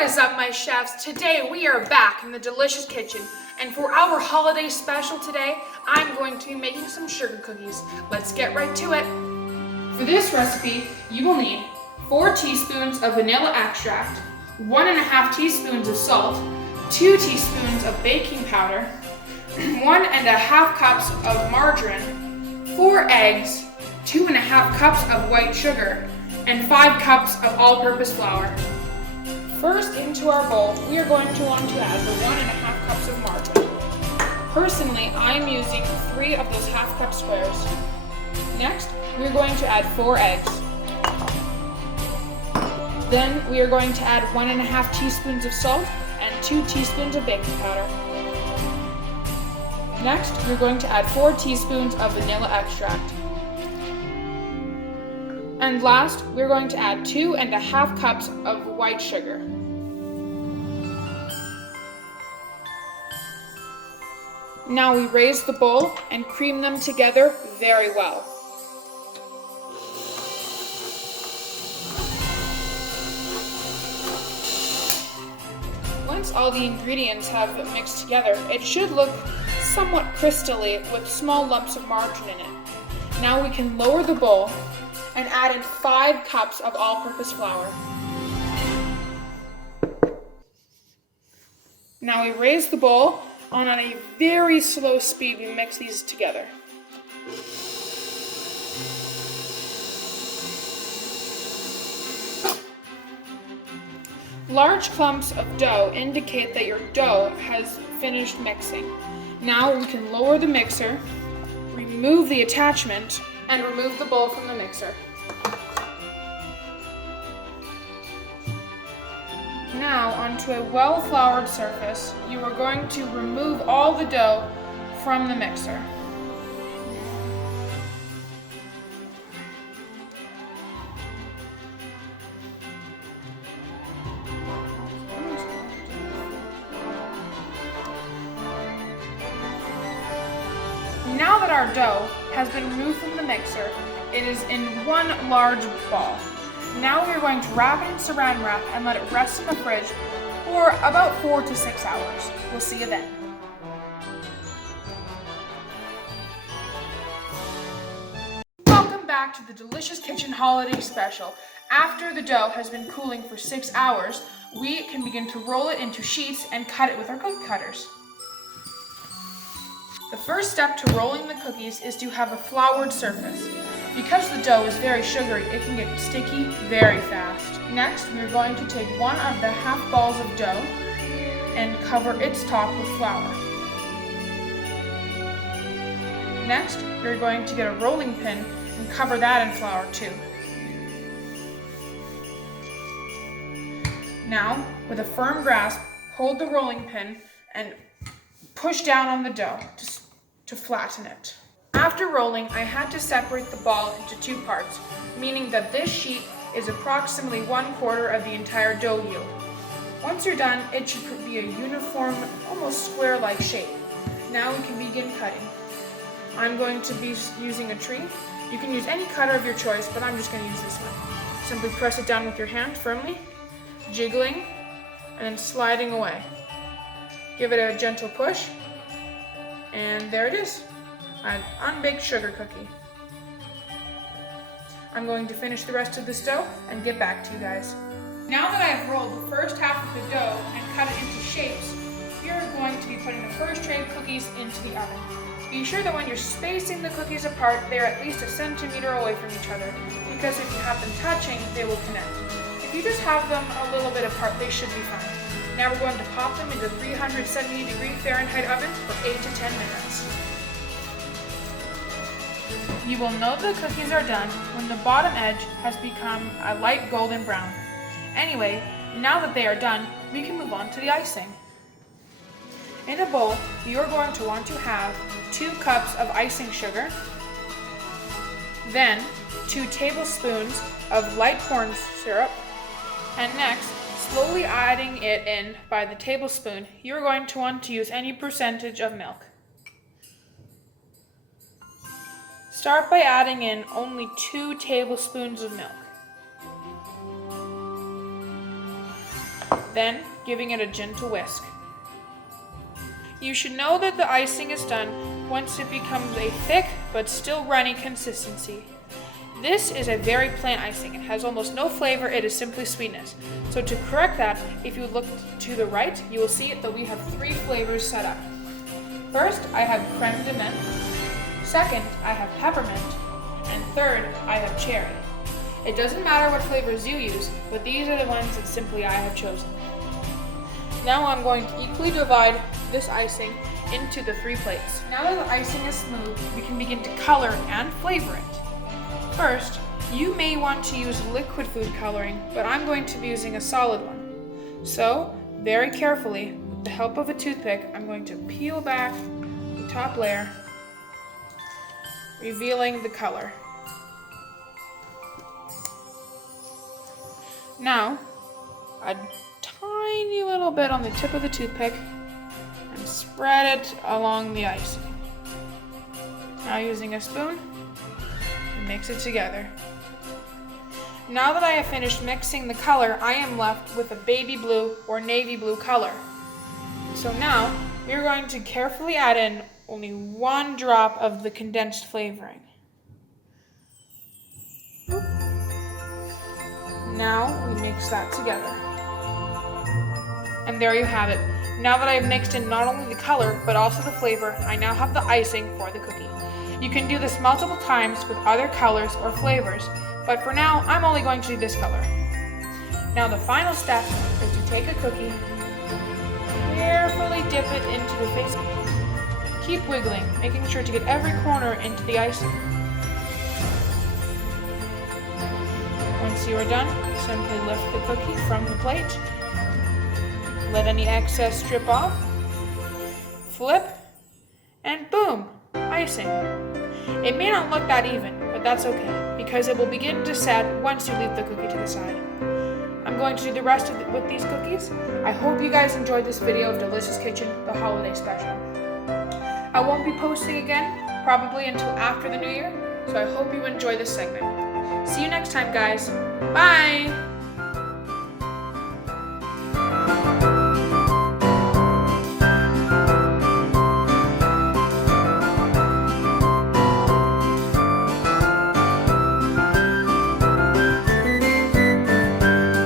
What is up, my chefs? Today we are back in the Delicious Kitchen, and for our holiday special today, I'm going to be making some sugar cookies. Let's get right to it. For this recipe, you will need 4 teaspoons of vanilla extract, 1.5 teaspoons of salt, 2 teaspoons of baking powder, 1.5 cups of margarine, 4 eggs, 2.5 cups of white sugar, and 5 cups of all-purpose flour. First, into our bowl, we are going to want to add the 1.5 cups of margarine. Personally, I'm using 3 of those half-cup squares. Next, we are going to add 4 eggs. Then, we are going to add 1.5 teaspoons of salt and 2 teaspoons of baking powder. Next, we're going to add 4 teaspoons of vanilla extract. And last, we're going to add 2.5 cups of white sugar. Now we raise the bowl and cream them together very well. Once all the ingredients have mixed together, it should look somewhat crystally with small lumps of margarine in it. Now we can lower the bowl and add in 5 cups of all-purpose flour. Now we raise the bowl on a very slow speed. We mix these together. Large clumps of dough indicate that your dough has finished mixing. Now we can lower the mixer, remove the attachment, and remove the bowl from the mixer. Now, onto a well-floured surface, you are going to remove all the dough from the mixer. Now that our dough has been removed from the mixer, it is in one large ball. Now we are going to wrap it in saran wrap and let it rest in the fridge for about 4 to 6 hours. We'll see you then. Welcome back to the Delicious Kitchen Holiday Special. After the dough has been cooling for 6 hours, we can begin to roll it into sheets and cut it with our cookie cutters. The first step to rolling the cookies is to have a floured surface. Because the dough is very sugary, it can get sticky very fast. Next, we are going to take one of the half balls of dough and cover its top with flour. Next, we're going to get a rolling pin and cover that in flour too. Now, with a firm grasp, hold the rolling pin and push down on the dough to flatten it. After rolling, I had to separate the ball into 2 parts, meaning that this sheet is approximately 1/4 of the entire dough yield. Once you're done, it should be a uniform, almost square-like shape. Now we can begin cutting. I'm going to be using a tree. You can use any cutter of your choice, but I'm just going to use this one. Simply press it down with your hand firmly, jiggling, and then sliding away. Give it a gentle push, and there it is. An unbaked sugar cookie. I'm going to finish the rest of this dough and get back to you guys. Now that I have rolled the first half of the dough and cut it into shapes, we are going to be putting the first tray of cookies into the oven. Be sure that when you're spacing the cookies apart, they are at least 1 centimeter away from each other, because if you have them touching, they will connect. If you just have them a little bit apart, they should be fine. Now we're going to pop them into 370-degree Fahrenheit oven for 8 to 10 minutes. You will know the cookies are done when the bottom edge has become a light golden brown. Anyway, now that they are done, we can move on to the icing. In a bowl, you're going to want to have 2 cups of icing sugar, then 2 tablespoons of light corn syrup, and next, slowly adding it in by the tablespoon, you're going to want to use any percentage of milk. Start by adding in only 2 tablespoons of milk. then giving it a gentle whisk. You should know that the icing is done once it becomes a thick but still runny consistency. This is a very plain icing. It has almost no flavor, it is simply sweetness. So to correct that, if you look to the right, you will see that we have 3 flavors set up. First, I have creme de menthe. Second, I have peppermint. And third, I have cherry. It doesn't matter what flavors you use, but these are the ones that simply I have chosen. Now I'm going to equally divide this icing into the 3 plates. Now that the icing is smooth, we can begin to color and flavor it. First, you may want to use liquid food coloring, but I'm going to be using a solid one. So, very carefully, with the help of a toothpick, I'm going to peel back the top layer, revealing the color. Now, a tiny little bit on the tip of the toothpick and spread it along the icing. Now using a spoon, mix it together. Now that I have finished mixing the color, I am left with a baby blue or navy blue color. So now, we're going to carefully add in only 1 drop of the condensed flavoring. Now we mix that together. And there you have it. Now that I've mixed in not only the color, but also the flavor, I now have the icing for the cookie. You can do this multiple times with other colors or flavors, but for now, I'm only going to do this color. Now the final step is to take a cookie, carefully dip it into the face. Keep wiggling, making sure to get every corner into the icing. Once you are done, simply lift the cookie from the plate. Let any excess strip off. Flip, and boom, icing. It may not look that even, but that's okay, because it will begin to set once you leave the cookie to the side. I'm going to do the rest of it with these cookies. I hope you guys enjoyed this video of Delicious Kitchen, the holiday special. I won't be posting again, probably until after the new year, so I hope you enjoy this segment. See you next time, guys. Bye!